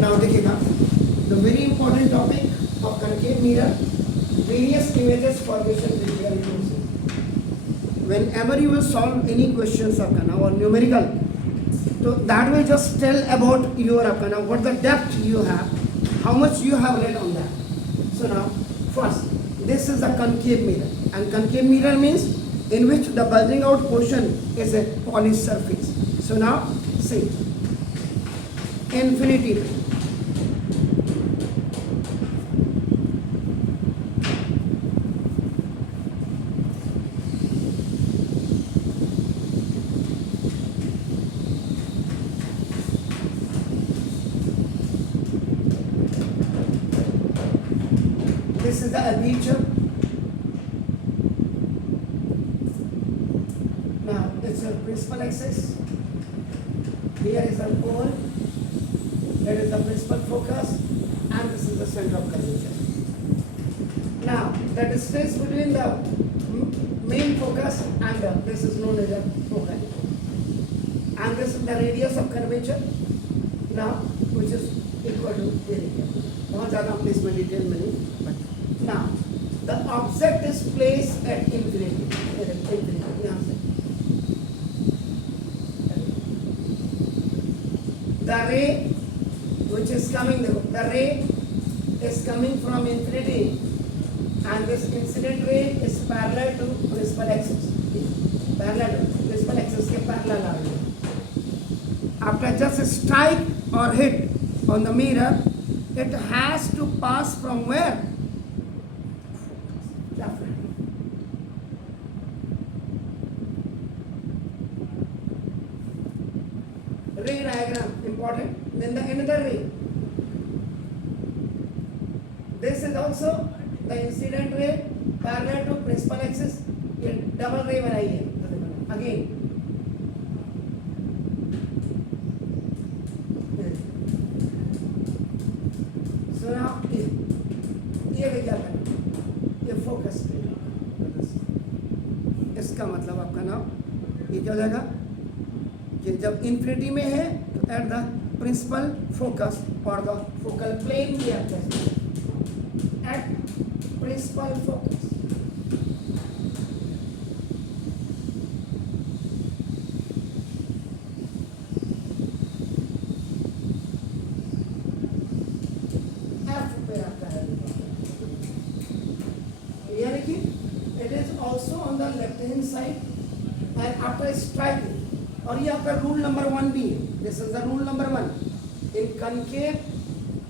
Now देखिएगा, the very important topic of concave mirror, various images formation with real images. Whenever you will solve any questions of kana or numerical, so that will just tell about your kana, what the depth you have, how much you have read on that. So now, first, this is a concave mirror, and concave mirror means in which the bulging out portion is a polished surface. So now, see, infinity. This is the aperture. Now it's a principal axis. Here is the pole. That is the principal focus, and this is the center of curvature. Now the distance between the main focus and this is known as a focal, and this is the radius of curvature. Now which is equal to area. बहुत ज़्यादा हम इसमें detail में नहीं. Now, the object is placed at infinity. यहाँ से. The ray which is coming, the ray is coming from infinity, and this incident ray is parallel to principal axis. Parallel to principal axis के parallel आ रही है. After just strike or hit on the mirror, it has to pass from where? Ray diagram important. Then the another ray. This is also the incident ray parallel to principal axis. ये double ray बनाई है. Again. So now ये क्या करना? ये focus. इसका मतलब आपका नाम ये क्या हो जाएगा कि जब इन्फिनिटी में है तो एट द प्रिंसिपल फोकस और द फोकल प्लेन भी आता है एट प्रिंसिपल फोकस. एफ पे आता है यानी कि it is also on the left hand side and after striking. और ये आपका रूल नंबर 1 भी है. This is the rule number 1 in concave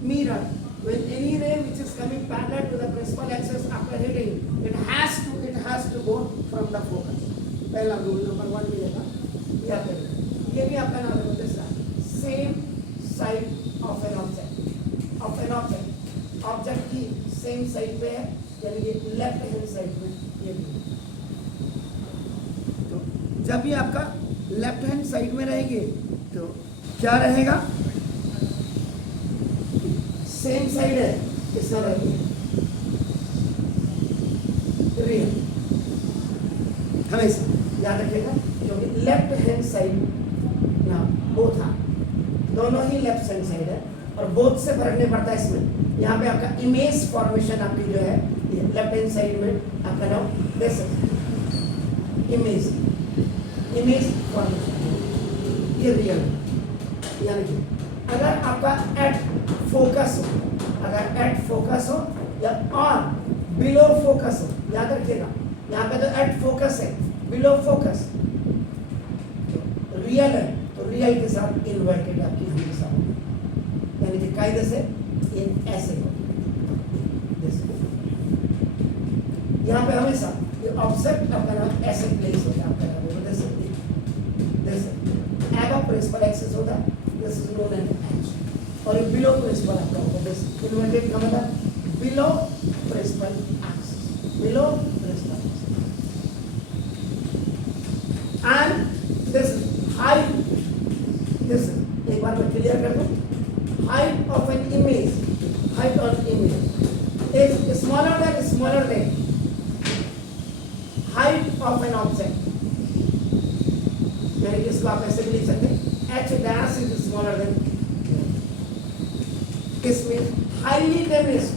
mirror. When any ray which is coming parallel to the principal axis after hitting it has to go from the focus. पहला rule number 1 भी है. ये भी आपका नाम है same side of an object की same side पे है, यानी कि लेफ्ट हैंड साइड में. ये भी तो जब भी आपका लेफ्ट हैंड साइड में रहेंगे तो क्या रहेगा? सेम साइड है, इसका रहेगी रियल. हमेशा याद रखिएगा क्योंकि लेफ्ट हैंड साइड ना बोथ है, दोनों ही लेफ्ट हैंड साइड है और बोथ से फर्क नहीं पड़ता. इसमें यहाँ पे आपका इमेज फॉर्मेशन आपकी जो है लेफ्ट हैंड साइड में आपका नाम दे सकते. इमेज फॉर्मेशन ये रियल. यानी कि अगर आपका एट फोकस हो या और बिलो फोकस हो, याद रखिएगा यहाँ पे तो एट फोकस है, बिलो फोकस रियल है तो रियल के साथ इन्वर्टेड आपकी हमेशा होगी. यानी कि कायदे से ऐसे हो. यहाँ पे हमेशा ये ऑब्जेक्ट आपका नाम ऐसे प्लेस होता है. आपका नाम above principal axis होता है, this is known as H. और ये below principal आपका होता है. this inverted का मतलब below principal axis. And this height, this एक बार मैं क्लियर कर दूं. Height of an image is smaller than height of an object. यानी कि इसको आप ऐसे भी लिख सकते हैं, h dash is smaller than This means highly diminished.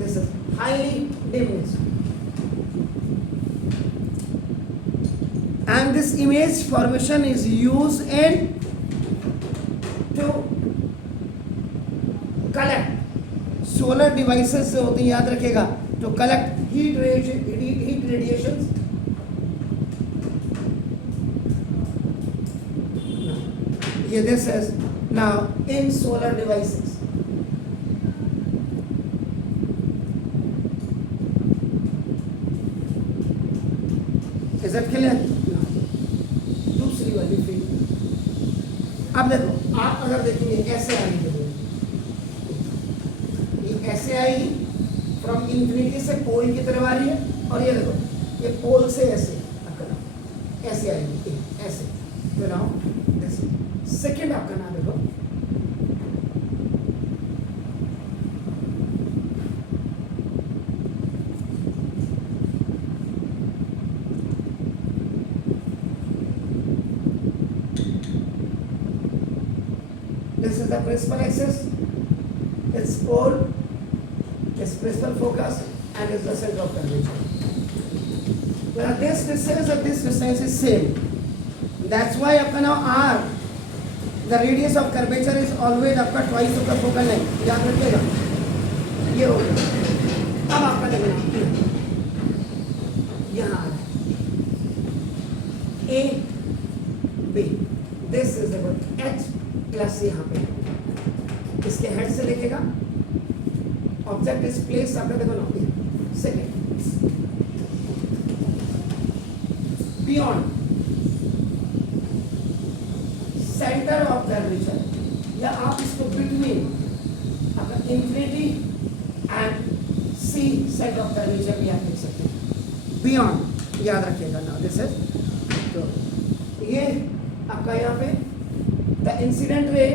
This is highly diminished. And this image formation is used in to collect solar devices से होती है, याद रखिएगा, to collect heat radiations. Yeah, this is now in solar devices. Is that clear? दूसरी वाली फिर अब देखो, आप अगर देखेंगे ऐसे आएंगे, ये ऐसे आएगी, फ्रॉम इंफिनिटी से पोल की तरफ आ रही है, और ये देखो ये पोल से ऐसे ऐसे आएगी, ऐसे. तो नाउ दिस सेकंड आपका नाम देखो, this is the principal axis, its pole, its principal focus, and is the center of curvature. Well, this distance and this distance is same. That's why आपका now R, the radius of curvature is always आपका twice of the focal length. याद रखिएगा, ये हो गया. अब आपका देखना यहाँ A, B. This is about H plus यहाँ पे इसके हेड से देखेगा, ऑब्जेक्ट इज प्लेस आपका देखो ना, second beyond centre of curvature, या आप इसको बिटवीन आपका infinity and C centre of curvature भी आप लिख सकते हैं. बियॉन्ड याद रखिएगा ना, दिस इज, तो ये आपका यहाँ पे the incident ray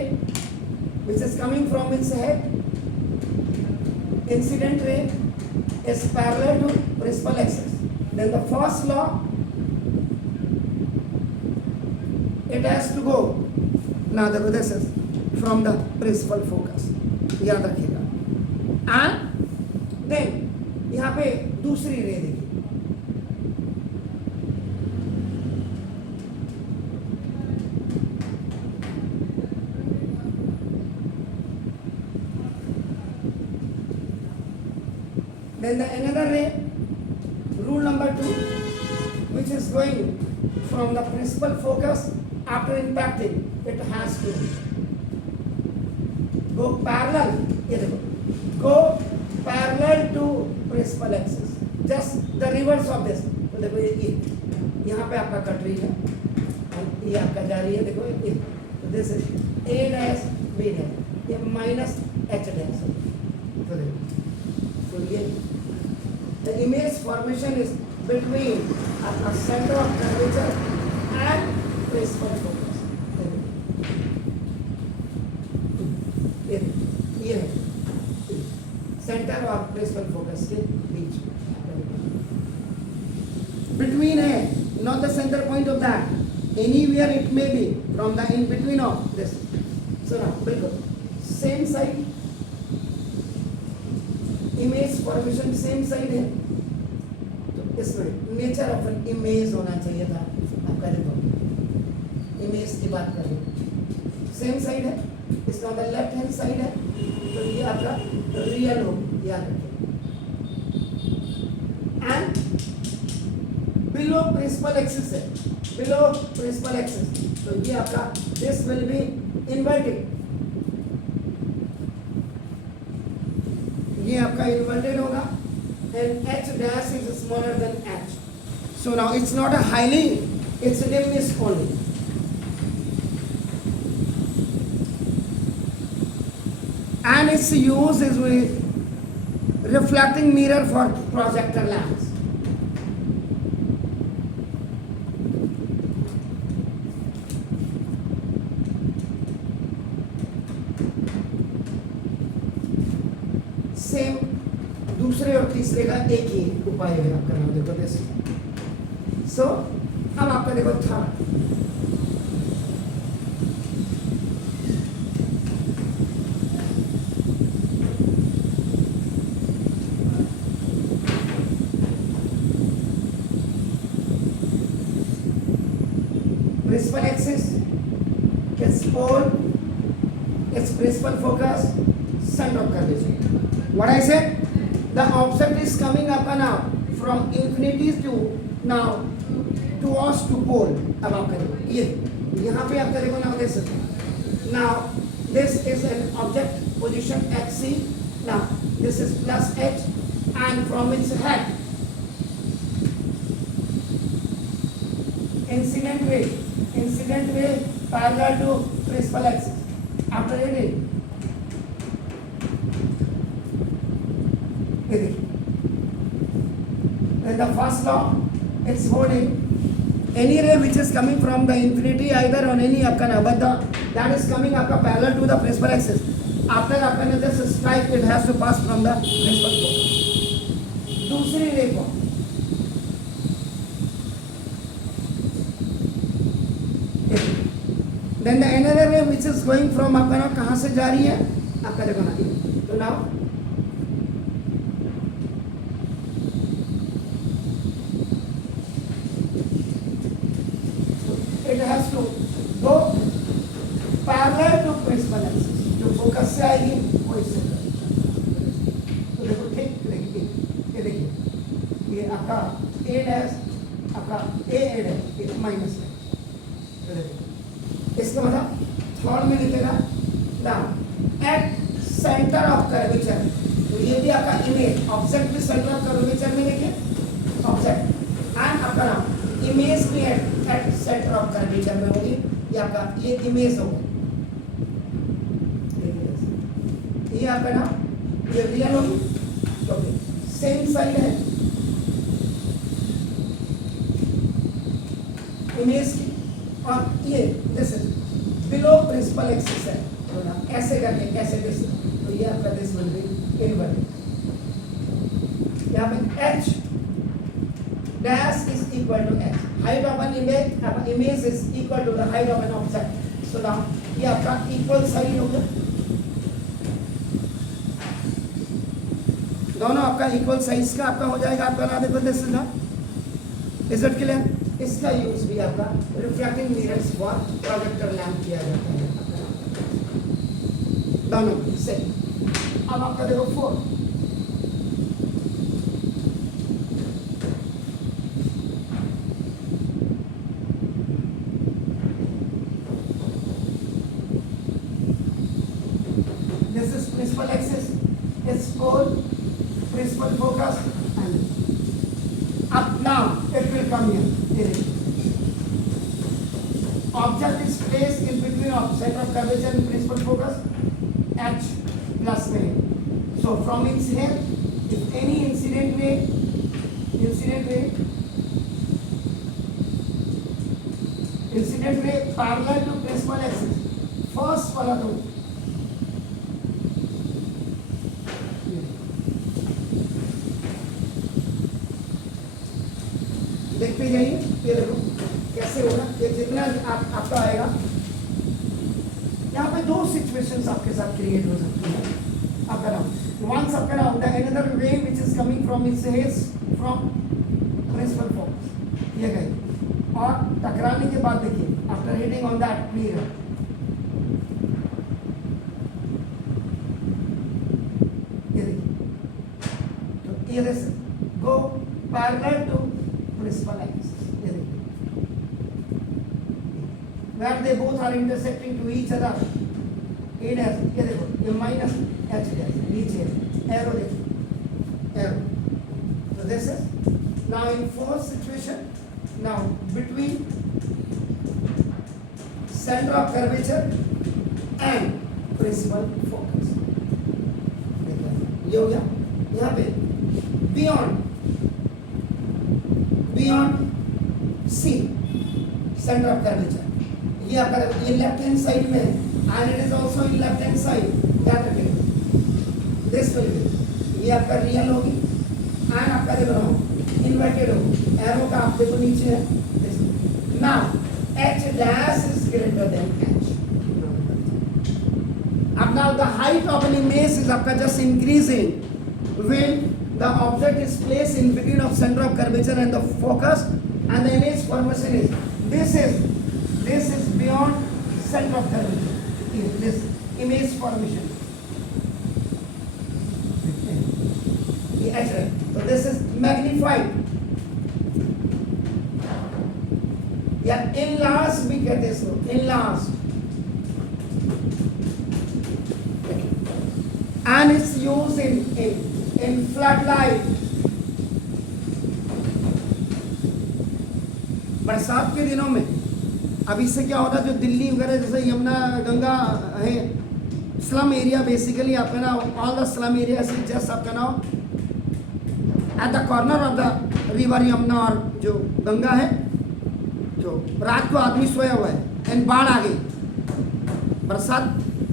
which is coming from its head, incident ray is parallel to principal axis. Then the first law, it has to go, now this is from the principal focus, याद रखिएगा. and then यहाँ पे दूसरी रे देखिए, then the another ray, rule number 2, which is going from the principal focus after impacting, it has to go parallel, ये देखो, go parallel to principal axis, just the reverse of this. तो देखो ये यहाँ पे आपका कट रही है, और ये आपका जा रही है, देखो ये, तो this is A dash B dash, ये minus H dash, तो देखो, तो ये the image formation is between a center of curvature and principal focus. ये है सेंटर और प्रिंसिपल फोकस के बीच. Between है, not the center point of that. Anywhere it may be from the in between of this. So now, बिल्कुल same side. Image formation same side है, तो इसमें nature of an image होना चाहिए था आपका. देखो इमेज की बात करें, सेम साइड है, इसका मतलब लेफ्ट हैंड साइड है, तो ये आपका रियल हो, याद रखिए. एंड बिलो प्रिंसिपल एक्सिस है, बिलो प्रिंसिपल एक्सिस, तो ये आपका दिस विल बी इन्वर्टेड, ये आपका इन्वर्टेड होगा, and H dash is smaller than H. So now it's not a highly, it's a diminished only. And its use is with reflecting mirror for projector lamps. Same दूसरे और तीसरे का एक ही उपाय है आपका, नाम देखो दिस. सो अब आपका देखो third, principal axis, its pole, its principal focus, center of curvature. What I said? The object is coming up and up from infinity to now towards to pole. अब आप करेंगे ये यहाँ पे आप करेंगे now this. Now this is an object position xc. Now this is plus h, and from its head incident ray parallel to principal axis. After reading, then the first law, it's holding any ray which is coming from the infinity either on any apkana, but that is coming apka parallel to the principal axis. After apkana this strike, it has to pass from the principal focus. दूसरी रे को then the another ray which is going from apkana कहाँ से जा रही है आपका देखो ना. तो now it has to go parallel to principal axis. जो फोकस से आएगी वो इससे तो देखो ठीक देखिए ये देखिए ये आपका a डैश आपका a डैश ये माइनस है. तो देखिए इसका मतलब थर्ड में लिखेगा now at centre of curvature. तो ये भी आपका इमेज ऑब्जेक्ट भी सेंटर ऑफ कर्वेचर में लिखे ऑब्जेक्ट एंड आपका नाम इमेज भी एट सेंटर ऑफ कर्वेचर में होगी. ये आपका ये इमेज होगा. ये आपका नाम ये रियल होगी. ओके सेम साइड है इमेज की और ये जैसे बिलो प्रिंसिपल एक्सिस है तो ना ऐसे करके कैसे दिस. तो ये आपका दिस विल बी इनवर्टेड. यहाँ पे h dash is equal to h. Height of an image is equal to the height of an object. So now ये आपका इक्वल साइड होगा. दोनों आपका इक्वल साइज का आपका हो जाएगा. आपका ना देखो this is not is it clear. इसका यूज भी आपका refracting mirrors for projector lamp किया जाता है दोनों से. अब आपका देखो 4 this is principal axis, its pole, principal focus, and up now it will come here. Object is placed in between of center of curvature and principal focus h plus में. So from its head, if any incident ray parallel to principal axis, first वाला तो देखते जाइए. ये देखो कैसे होगा. ये जितना आपका आएगा यहाँ पे दो सिचुएशंस आपके साथ क्रिएट हो सकती है. आपका नाम वंस आपका नाम the another ray which is coming from it's has from principal focus ये गई और टकराने के बाद देखिए after hitting on that mirror ये देखिए. तो ये go parallel to principal axis. Where they both are intersecting to each other. A dash ये देखो ये minus h dash नीचे arrow देखो arrow. So this is now in fourth situation. Now between center of curvature and principal focus. ये हो गया. यहाँ पे beyond C center of curvature. ये आपका ये लेफ्ट हैंड साइड में and it is also in left hand side. याद रखिए this will be ये आपका रियल होगी and आपका देखो इन्वर्टेड होगी. एरो का आप देखो नीचे है. Now h dash is greater than h. अब now the height of an image is आपका just increasing when the object is placed in between of center of curvature and the focus and the image formation is this is beyond center of curvature. Here, this image formation. ये H है, तो this is magnified या enlarged भी कहते हैं इसको, enlarged. And it's used in floodlight. बरसात के दिनों में अब इससे क्या होता है, जो दिल्ली वगैरह जैसे यमुना गंगा है, स्लम एरिया बेसिकली आपका ना, ऑल द स्लम एरिया से जस्ट आपका ना at the corner of the river Yamuna और जो गंगा है, तो रात को आदमी सोया हुआ है एंड बाढ़ आ गई, बरसात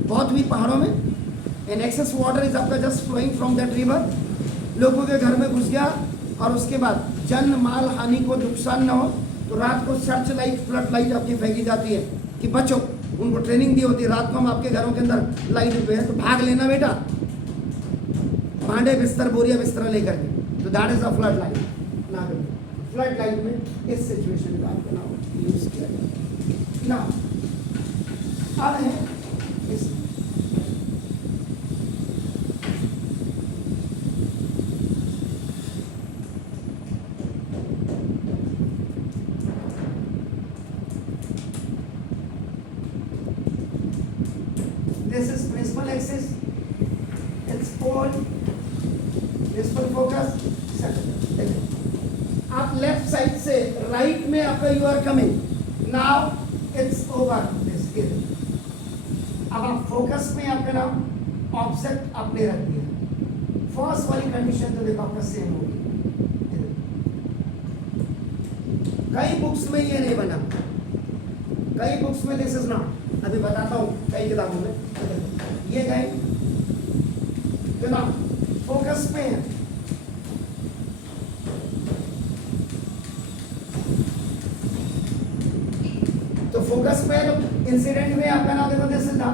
बहुत हुई पहाड़ों में एंड एक्सेस वाटर इज आपका just flowing from that river, लोगों के घर में घुस गया और उसके बाद जन माल हानि को नुकसान न हो तो रात को सर्च लाइट फ्लड लाइट आपकी फेंकी जाती है कि बचो, उनको ट्रेनिंग दी होती है रात को हम आपके घरों के अंदर लाइट पे है तो भाग लेना बेटा, भांडे बिस्तर बोरिया बिस्तरा लेकर के, तो that is a flood light. ना फ्लड लाइट में इस सिचुएशन का आपका नाम यूज किया गया. ना अब है इस this is principal axis, it's called principal focus. आप लेफ्ट साइड से राइट में आपका you are coming, now it's over this. अब आप फोकस में आपका नाम ऑब्जेक्ट आपने रख दिया. फर्स्ट वाली कंडीशन तो देखो आपका सेम होगी. कई बुक्स में ये नहीं बना, कई बुक्स में दिस इज नॉट. अभी बताता हूँ कई किताबों में ये गए तो ना फोकस पे है. तो फोकस पे तो इंसिडेंट में आपका नाम देखो this is the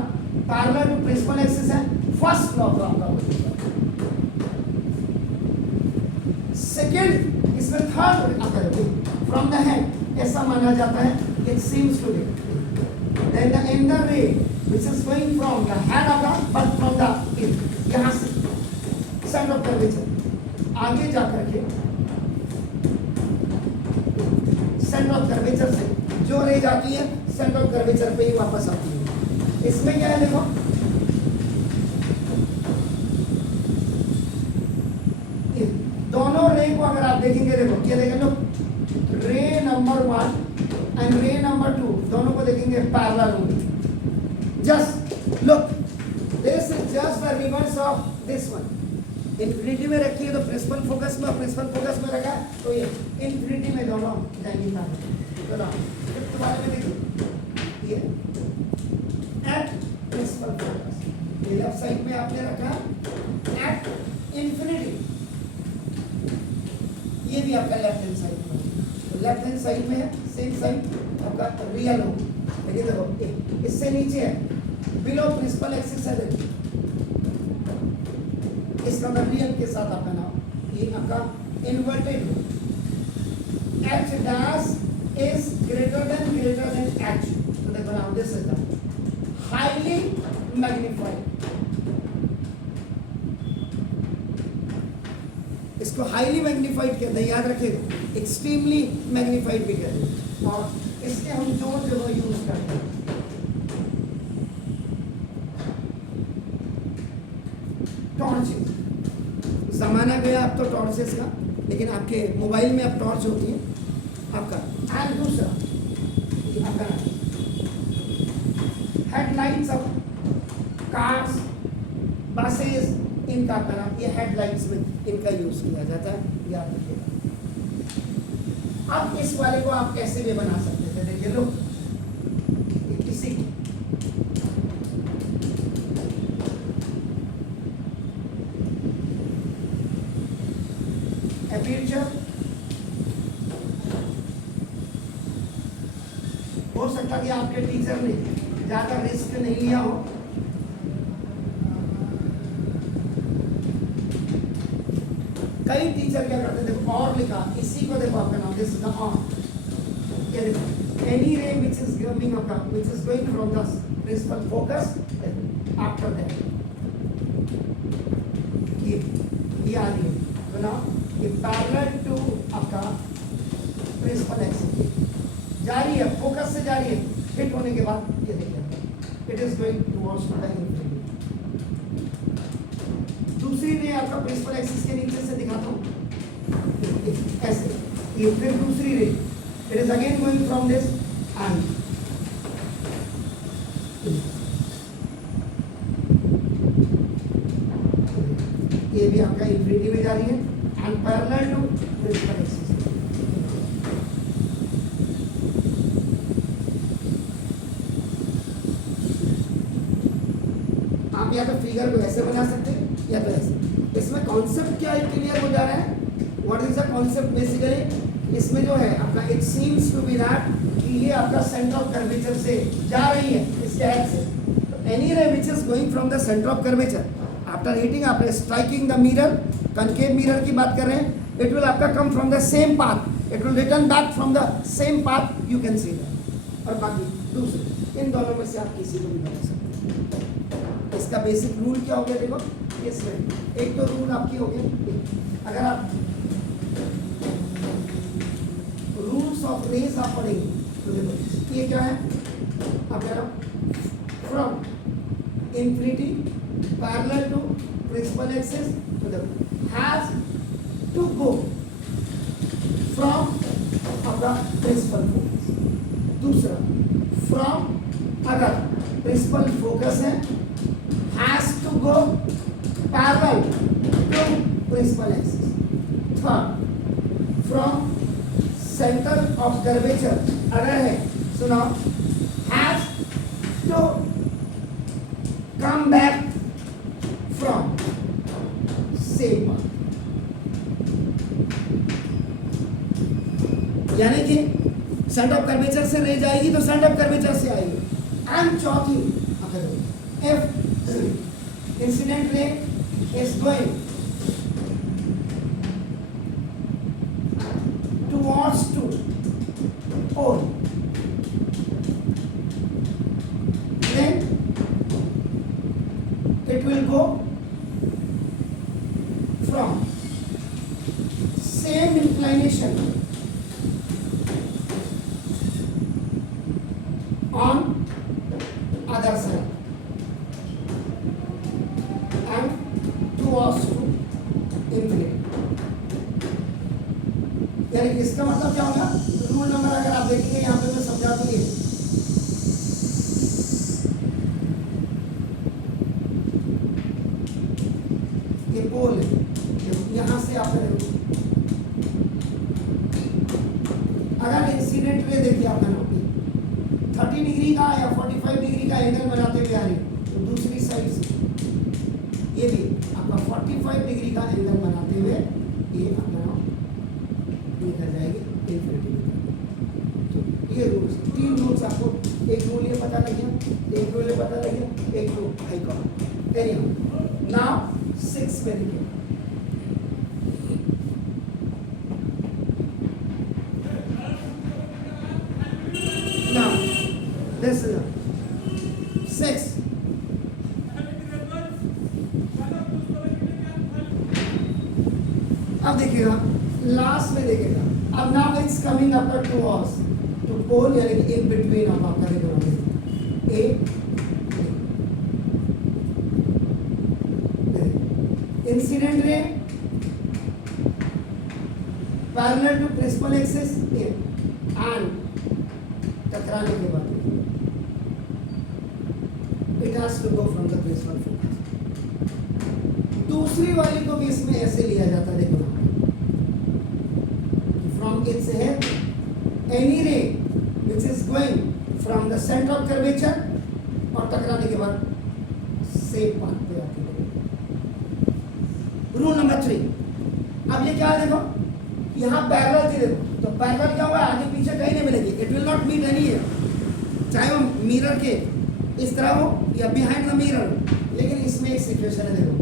parallel to principal axis है. फर्स्ट लॉ तो आपका सेकंड, इसमें थर्ड आपका फ्रॉम द हेड ऐसा माना जाता है. It seems to be then the inner ray which is going from the head of the but from the in, यहाँ से center of curvature आगे जा करके center of curvature से जो रे जाती है center of curvature पे ही वापस आती है. इसमें क्या है देखो, दोनों रे को अगर आप देखेंगे, देखो क्या देखेंगे लोग, रे नंबर 1 एंड रे नंबर 2 दोनों को देखेंगे पैरेलल होंगे. Just look, this is just the reverse of this one. Infinity में रखिए तो प्रिंसिपल फोकस में, प्रिंसिपल फोकस में रखा तो ये इंफिनिटी में दोनों जाएंगे. चलो फिफ्थ वाले में देखिए, ये एट प्रिंसिपल फोकस, ये लेफ्ट साइड में आपने रखा एट इंफिनिटी, ये भी आपका लेफ्ट हैंड साइड में, लेफ्ट हैंड साइड में है, सेम साइड आपका रियल हो. देखिए देखो इससे नीचे है बिलो प्रिंसिपल एक्सिस है, देखिए इसका मतलब रियल के साथ आपका नाम, ये आपका inverted H dash is greater than H. तो देखो now this is the highly magnified. इसको हाईली मैग्नीफाइड कहते हैं, याद रखिएगा. एक्सट्रीमली मैग्नीफाइड भी कहते हैं. और इसके हम जो यूज करते हैं, टॉर्चेस. जमाना गया अब तो टॉर्चेस का, लेकिन आपके मोबाइल में अब टॉर्च होती है आपका. एंड दूसरा आपका हेडलाइट्स ऑफ कार्स, बसेस, इनका आपका ये हेडलाइट्स में इनका यूज किया जाता है, याद रखिएगा. अब इस वाले को आप कैसे भी बना सकते थे, देखिए लो किसी एपर्चर हो सकता कि आपके टीचर ने ज्यादा रिस्क नहीं लिया हो, कई टीचर क्या करते थे, और लिखा, इसी को देखो आपका नाम दिस इज द ऑन. ये देखो any ray which is coming up which is going from the principal focus after that ये आ रही है तो ना ये पैरेलल टू आपका प्रिंसिपल एक्सिस जा रही है, फोकस से जा रही है, हिट होने के बाद ये देखिए it is going towards the infinity. दूसरी रे आपका प्रिंसिपल एक्सिस के नीचे से दिखाता हूँ ऐसे, ये फिर दूसरी ray it is again going from this and ये भी आपका इंफिनिटी में जा रही है and parallel to principal axis. आप या तो फिगर को ऐसे बना सकते हैं या तो ऐसे। इसमें कॉन्सेप्ट क्या है क्लियर हो जा रहा है? What is the concept basically? इसमें जो है आपका it seems to be that कि ये आपका सेंटर ऑफ कर्वेचर से जा रही है इस हेड से। Any ray which is going from the centre of curvature after hitting after striking the mirror, concave mirror की बात कर रहे हैं, इट विल आपका come from the same path, it will return back from the same path, you can see that. और बाकी दूसरे इन दोनों में से आप किसी को भी बना सकते हैं। इसका बेसिक रूल क्या हो गया देखो, इसमें एक तो रूल आपकी हो गई, अगर आप रूल्स ऑफ रेज आप पढ़ेंगे तो देखो ये क्या है, आप कह रहा from infinity parallel to principal axis, तो देखो हैज टू गो फ्रॉम आपका प्रिंसिपल फोकस। दूसरा फ्रॉम अगर प्रिंसिपल फोकस है has to go parallel to principal axis. Third, from center of curvature अगर है सुनो has to come back from same path, यानी कि सेंटर ऑफ कर्वेचर से रे जाएगी तो सेंटर ऑफ कर्वेचर से आएगी। एंड चौथी अगर if incident ray is going towards to pole, then it will go from same inclination on other side infinity। यानी इसका मतलब क्या होगा, रूल नंबर अगर आप देखेंगे यहाँ पे मैं समझा दूंगी, ये पोल है, यहाँ से आप अगर इंसिडेंट रे देखिए आपका नोट 30 डिग्री का या 45 डिग्री का एंगल बनाते हुए आ रही है, तो दूसरी साइड से ये भी आपका 45 डिग्री का एंगल बनाते हुए ये अपना निकल जाएगी इंफिनिटी। तो ये रूल्स, तीन रूल्स आपको, एक रूल ये पता लग गया, एक रूल ये पता लग गया, एक rule high common. Anyhow now 6 में देखिए, नाउ दिस इज 6 अब देखिएगा लास्ट में देखिएगा, अब now it's coming after to horse to pole, यानी कि इन बिटवीन आप आपका देखोगे a incident ray parallel to principal axis and टकराने के बाद it has to go from the principal focus. दूसरी वाली को भी इसमें ऐसे लिया जाता है, देखो from its head any ray which is going from the center of curvature और टकराने के बाद सेम पाथ पे आती है। रूल नंबर 3, अब ये क्या है देखो, यहाँ पैरेलल थी देखो, तो पैरेलल क्या हुआ, आगे पीछे कहीं नहीं मिलेगी, it will not meet any, चाहे वो मिरर के इस तरह हो या बिहाइंड द मिरर। लेकिन इसमें एक सिचुएशन है देखो,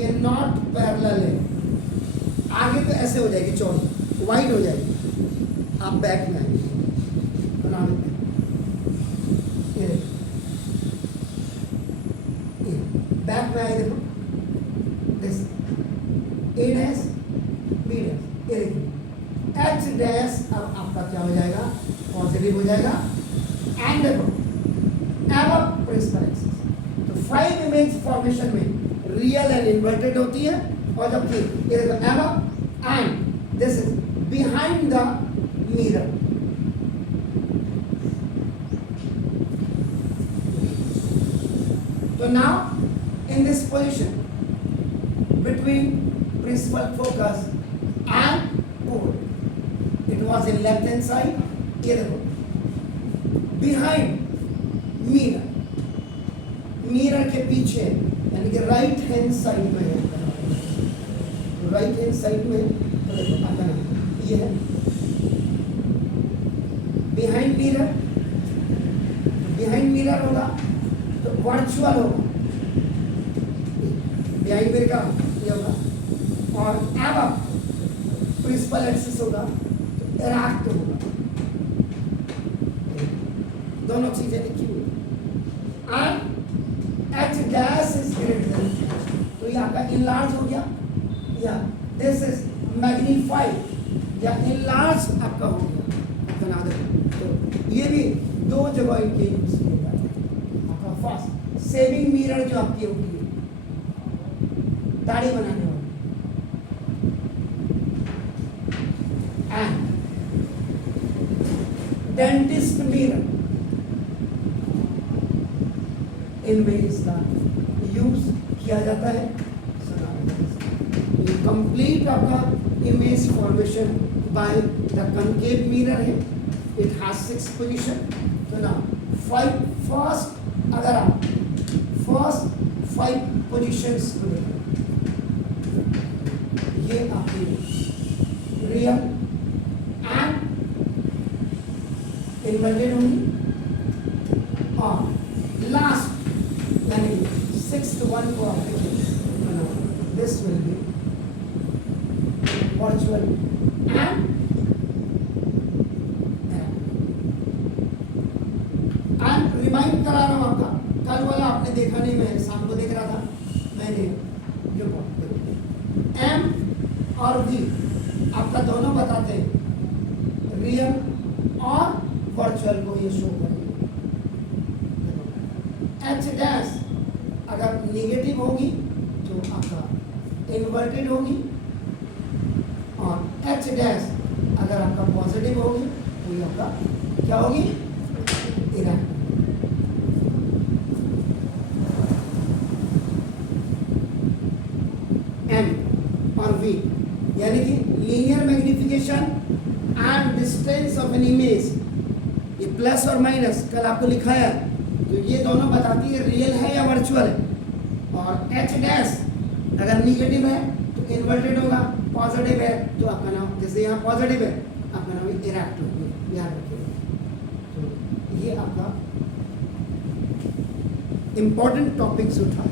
ये नॉट पैरेलल है, आगे तो ऐसे हो जाएगी चौड़ी वाइड हो जाएगी, आप बैक में आएंगे बना देते हैं। बैक में आए देखो, this A dash B dash, ये देखिए एच डैश अब आपका क्या हो जाएगा, पॉजिटिव हो जाएगा। एंड देखो एबव प्रिंसिपल एक्सिस, तो 5 इमेज फॉर्मेशन में रियल एंड इन्वर्टेड होती है, और जबकि ये देखो above and this is behind the mirror. So now in this position between principal focus and pole, it was in left hand side, ये देखो behind mirror, mirror के पीछे यानी कि राइट हैंड साइड में है, राइट हैंड साइड में तो देखो आता ना ये है बिहाइंड मिरर, बिहाइंड मिरर होगा तो वर्चुअल होगा, बिहाइंड मिरर का ये होगा, और एबव प्रिंसिपल एक्सिस होगा तो इरेक्ट होगा। दोनों चीजें लिखी हुई and H dash is greater than, तो ये आपका इनलार्ज हो गया, या दिस इज मैग्नीफाइड या इनलार्ज आपका हो गया, बना दे। तो ये भी दो जगह इनके यूज किए जाते हैं। आपका फर्स्ट सेविंग मिरर जो आपकी होती है दाढ़ी बनाने वाली, एंड डेंटिस्ट मिरर, इनमें इसका यूज किया जाता है। ये कंप्लीट आपका image formation by the concave mirror है, इट हैज 6 पोजीशन। तो ना 5 फर्स्ट, अगर आप फर्स्ट 5 पोजीशंस को देखें, ये आपकी रियल एंड इन्वर्टेड होंगी, और लास्ट यानी 6th one को आप this will be virtual and remind करा रहा हूँ आपका, कल वाला आपने देखा नहीं, मैं शाम को देख रहा था, मैंने जो एम और वी आपका दोनों बताते हैं रियल और वर्चुअल को ये शो करेंगे। एच डैश अगर निगेटिव होगी तो आपका इन्वर्टेड होगी, और एच डैश अगर आपका पॉजिटिव होगी तो ये आपका क्या होगी, इरेक्ट। एम और वी यानी कि linear magnification and distance of an image, ये प्लस और माइनस कल आपको लिखा है, तो ये दोनों बताती है रियल है या वर्चुअल है। और एच डैश अगर निगेटिव है तो इन्वर्टेड होगा, पॉजिटिव है तो आपका नाम, जैसे यहाँ पॉजिटिव है आपका नाम इरेक्ट होगा, याद रखिएगा। तो ये आपका इम्पोर्टेंट टॉपिक्स उठा